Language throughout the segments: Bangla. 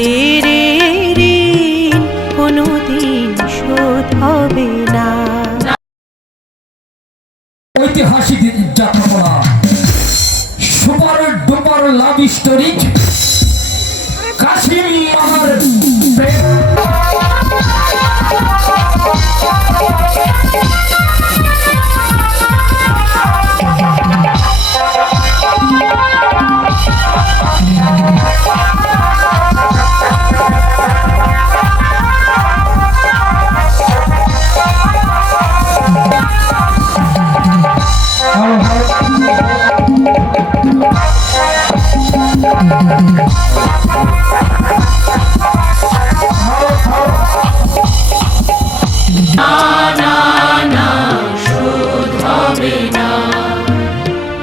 আমাদের ঋণ কোনোদিন শোধ হবে না। ঐতিহাসিক যাত্রাপালা super duper love story Kashim মামার প্রেম।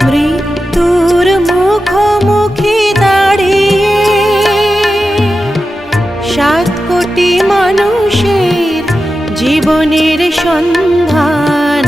মৃত্যুর মুখোমুখি দাঁড়িয়ে 7 কোটি মানুষের জীবনের সন্ধান।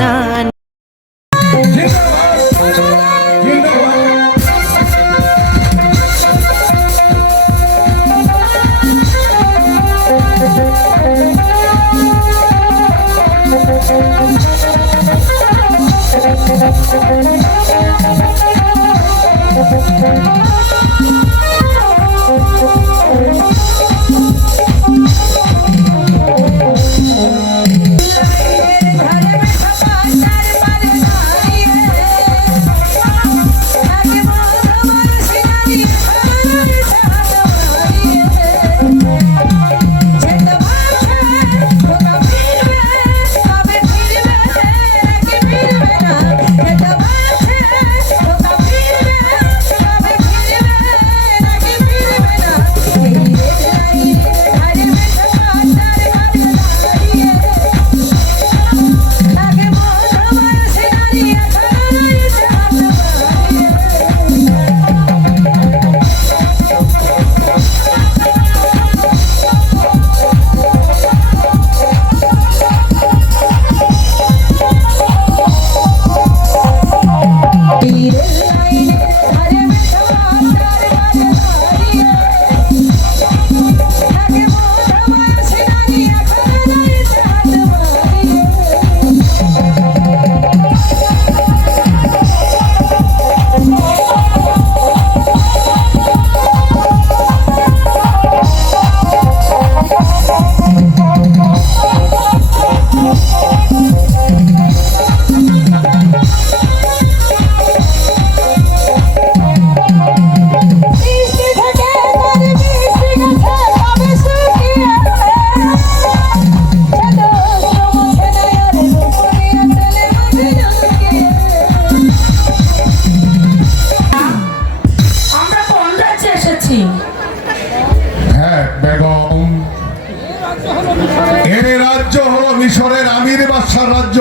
হ্যাঁ বেগম, এর রাজ্য হলো মিশরের আমির বাদশার রাজ্য।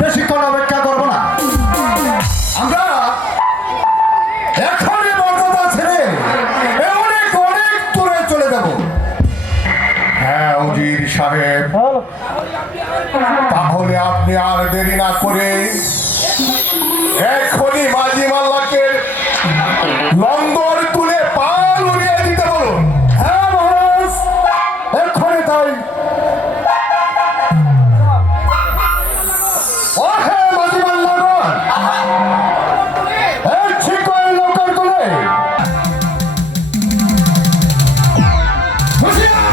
বেশিক্ষণ অপেক্ষা করবো না, আমরা এখনই বর্ধমান ছেড়ে অনেক অনেক দূরে চলে যাব। হ্যাঁ উজির সাহেব, তাহলে আপনি আর দেরি না করে এখনই মাঝি মাল্লাকে লঙ্গর তুলে পাল উড়িয়ে দিতে বলুন। হ্যাঁ মহারাজ, এক্ষুনি তাই। ও হ্যাঁ মাঝি মাল্লাগণ, এই ছিকল নৌকার তুলে হুঁশিয়ার!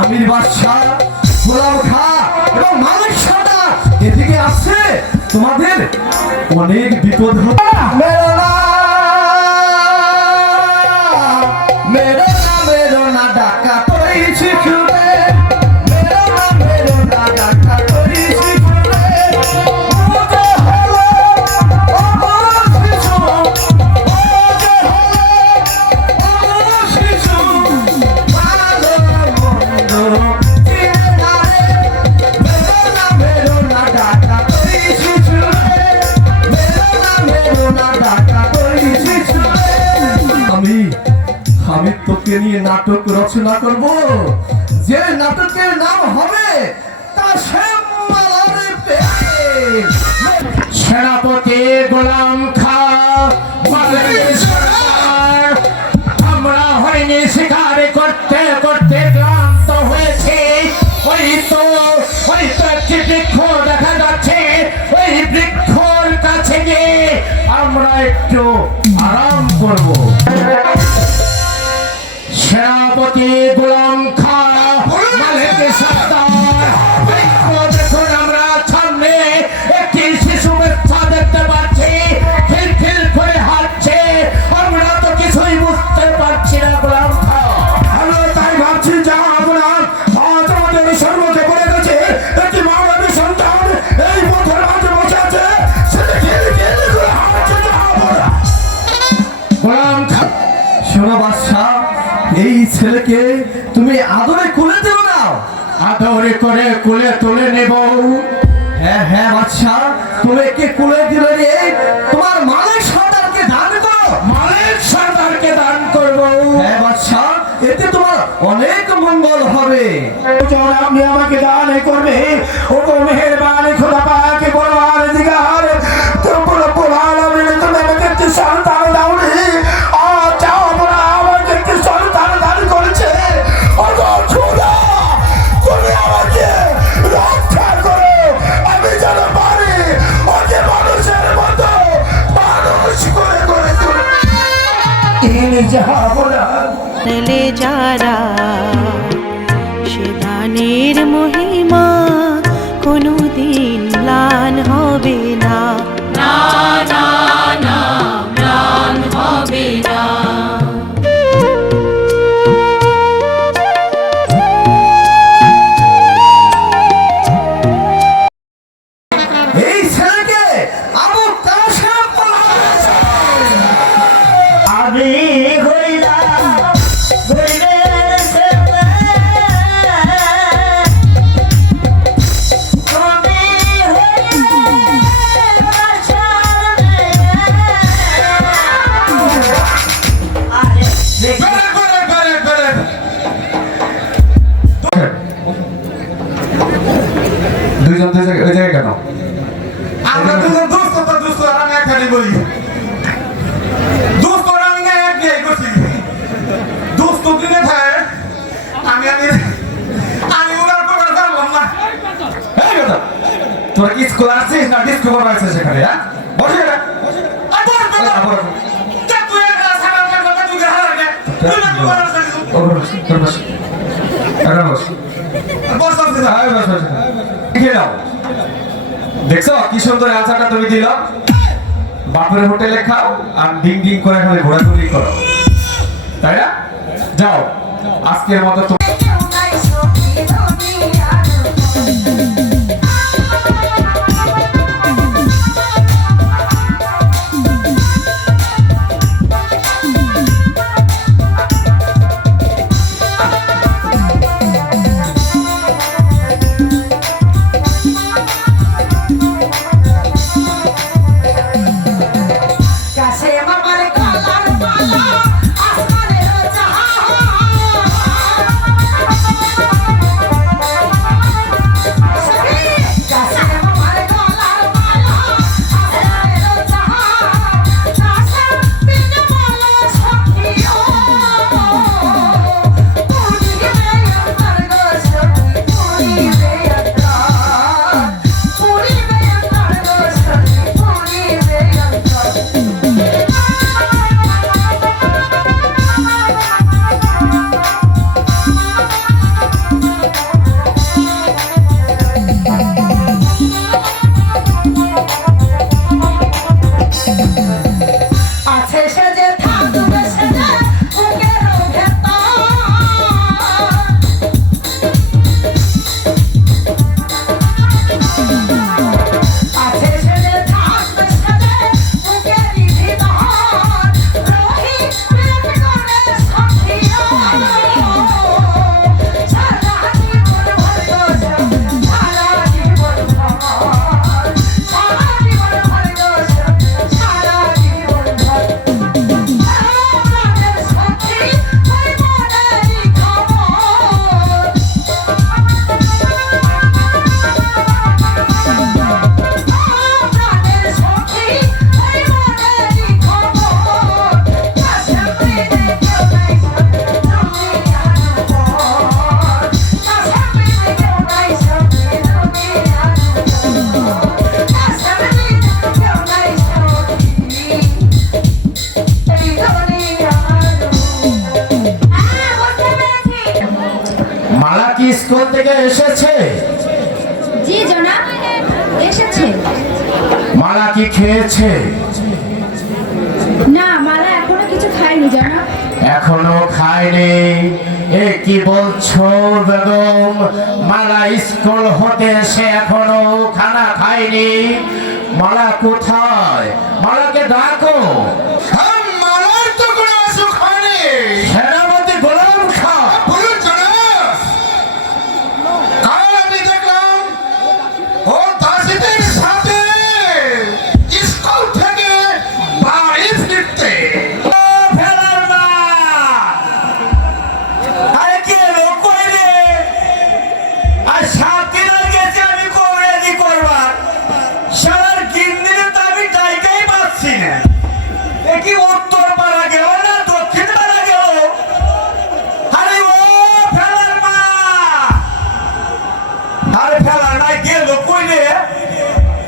আমির বাদশাহ, গোলাম খা এবং মালিক সাদা এদিকে আসছে, তোমাদের অনেক বিপদ হবে। মেরো না ডাকা তৈছি ছুড়ে, মেরো না ডাকা তৈছি ছুড়ে, ওকে হলো আমার শিশু, ওকে হলো আমার শিশু, ভালো মন্দ চিনে না রে, মেরো না ডাকা তৈছি ছুড়ে, মেরো না ডাকা তৈছি ছুড়ে। আমি তোকে নিয়ে নাটক রচনা করব, যে নাটকের নাম হবে সেনাপতি গোলাম খা, মালিক সরকার, আমরা হরিণী শিকার করতে করতে ক্লান্ত হয়েছি। ওই তো একটি বৃক্ষ দেখা যাচ্ছে, ওই বৃক্ষর কাছে গিয়ে আমরা একটু আরাম করব। সেনাপতি গোলাম খা, মালিক সরকার, দেখুন আমরা সামনে একটি শিশু বাচ্চা দেখতে পাচ্ছি, খিলখিল করে হাঁটছে, আমরা তো কিছুই বুঝতে পারছি না। গোলাম খা, আমি তাই ভাবছি যাব না, আজ আমাদের সর্বকে পড়ে গেছে একটি মানবী সন্তান এই পথের মাঝে বসে আছে, সেটা খেলে করে হাঁটছে, যাবো না। গোলাম খা, শোনো বাদশাহ, এই ছেলেকে তুমি আদরে কুলে দেও না। আদরে করে কুলে তুলে নেব। হ্যাঁ হ্যাঁ বাদশাহ, তুমি একে কুলে দিলে রে, তোমার মালিক সর্দারকে দান করো। মালিক সরকারকে দান করব। হ্যাঁ বাদশাহ, এতে তোমার অনেক মঙ্গল হবে। যখন আপনি আমাকে দান করবে, ও গো মেহেরবান খোদা পাক বলবার দিগার, তোমরা বলার মিলে তুমি আমাকে একটি সন্তান দাওনি, আর যাও আমরা আমাকে একটি সন্তান দান করেছে। ও গো খোদা, তুমি আমাকে রক্ষা করো, আমি যেন পারি ওকে মানুষের মতো মানুষ করে তুলি। তিনি যাহা বলার পেলে যারা সে দানের মহিমা কোনোদিন ম্লান হবে না, না না না, ম্লান হবে না। এই ছেলেকে আবু কাশেম বলা হয়েছে। আমি দুইজন ওই জায়গায় কেন? আমরা দুজন দোস্ত তো দোস্ত আমি একখানে বলি দোস্ত আমি না এক দিয়ে করছি দোস্ত দিনে থাকে আমি ওনার পর পারলাম না। এই কথা, তোরা কি স্কুল আসছিস না ডিস্কো করা হয়েছে সেখানে? হ্যাঁ বসে না। দেখছো কি সুন্দর আনসারটা তুমি দিল। বাপের হোটেলে খাও আর ডিং ডিং করে খালি ঘোরাঘুরি করো, তাই না? যাও আজকের মতো স্কুল থেকে এসেছে? জি জনাব, এসেছে। মালা কি খেয়েছে? না, মালা এখনো কিছু খায়নি জনাব। এখনো খায়নি? এ কি বলছো বেগম? মালা স্কুল হতে এসে এখনো খানা খায়নি? মালা কোথায়? মালাকে ডাকো। মালার তো কোনো অসুখ হয়নি। সেনাপতি গোলাম খাঁ। বলুন জনাব, কাল আমি দেখলাম ও দাসীদের সাথে স্কুল থেকে বাড়ি ফিরতে। ফেলার মা! আরে কে লোক কই রে? আর 7 দিন আগে গেছে আমি কবরেজি করবার। সারার 3 দিনে তো আমি জায়গাই পাচ্ছি না। এ কি উত্তর পাড়া গেল না দক্ষিণ পাড়া গেল? আরে ও ফেলার মা! আরে ফেলার নাই গেল কই রে?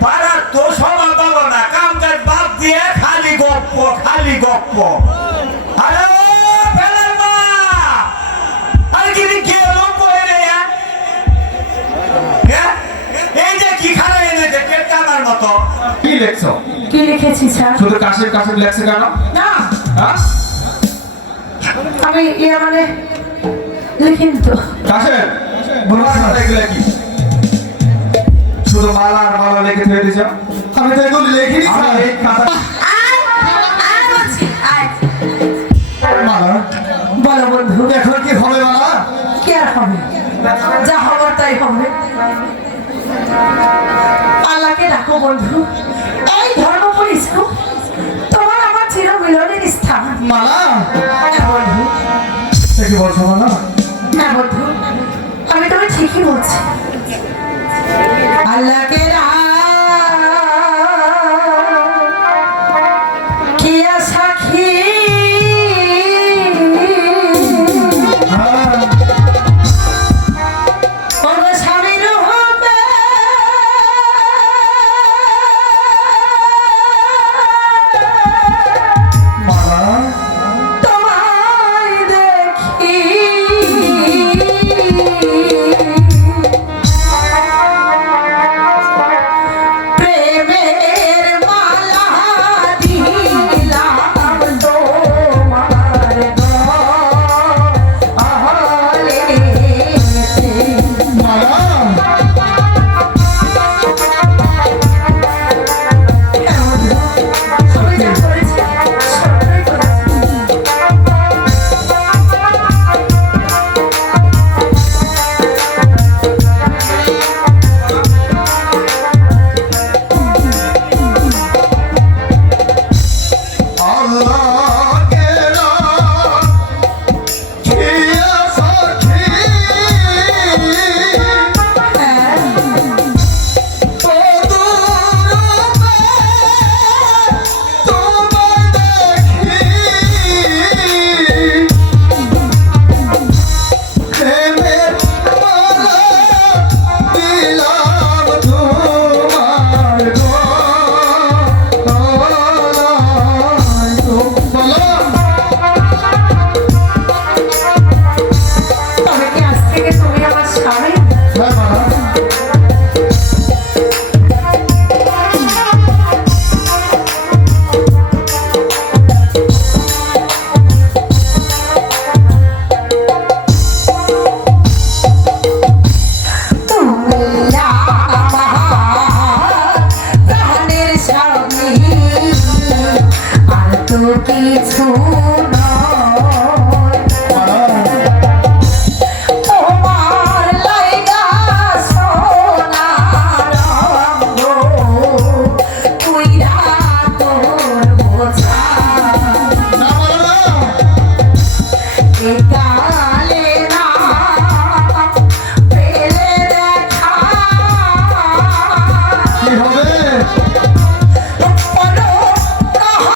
পাড়ার তো সমাজ হলো না, কাম কাজ বাদ দিয়ে খালি গপ্প খালি গপ্প। আরে ও ফেলার মা! আরে কি গেল কই রে? হ্যাঁ? এই যে কি খানা এনেছে পেট কানার মতো। কি লেখছো? কি লিখেছি স্যার? শুধু কাশিম কাশিম লেখছে কেন? না, হ্যাঁ? আমি মানে লিখিনি তো। কাশেম, তোমার খাতা এগুলো কি? শুধু মালা আর মালা লিখে ফেলে দিছ? আমি তো এগুলো লিখিনি স্যার। এই খাতা মালা, বলো বন্ধু, এখন কি হবে মালা? কি আর হবে? যা হবার তাই হবে। আল্লাহকে ডাকো বন্ধু, এই ধর্মপুর স্কুল তোমার আমার চিরমিলনের স্থান। মালা, হ্যাঁ বন্ধু, সে কি বলছো মালা? হ্যাঁ বন্ধু, আমি তবে ঠিকই বলছি। আল্লাহকে কি সাক্ষী স্বামীর হবে মালা, তোমায় দেখি প্রেমের মালা দিলাম তোমার গলে। মালা, আমি যা করেছি সবটাই করেছি। আল্লাহ কেনা খিয়া সাক্ষী তবে কি আজ থেকে তুমি আমার স্বামী? তুমি আমার প্রাণের স্বামী, আর তো কিছু